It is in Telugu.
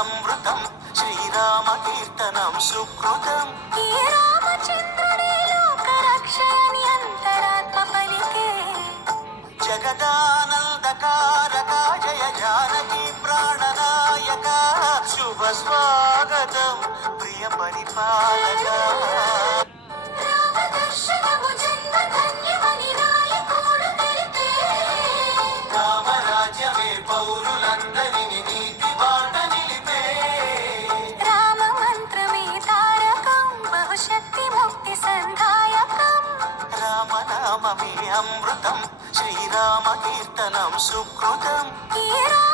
అమృతం శ్రీరామ కీర్తనం సుకృతం. ఈ రామచంద్రుడే లోక రక్షయని అంతరాత్మ పలికే. జగదానందకారక జయ జానకి ప్రాణనాయక శుభ స్వాగతం ప్రియ పరిపాలక. రామదర్శనము జన్మ ధన్యమని నాయకుడు తెలిపే. రామరాజ్యమే పౌరులందరిని నీతి బాట నిలిపే. రామ మంత్రమే తారకం బహుశక్తి ముక్తి సంధాయకం. రామనామమే అమృతం శ్రీరామ కీర్తనం సుకృతం. ఈ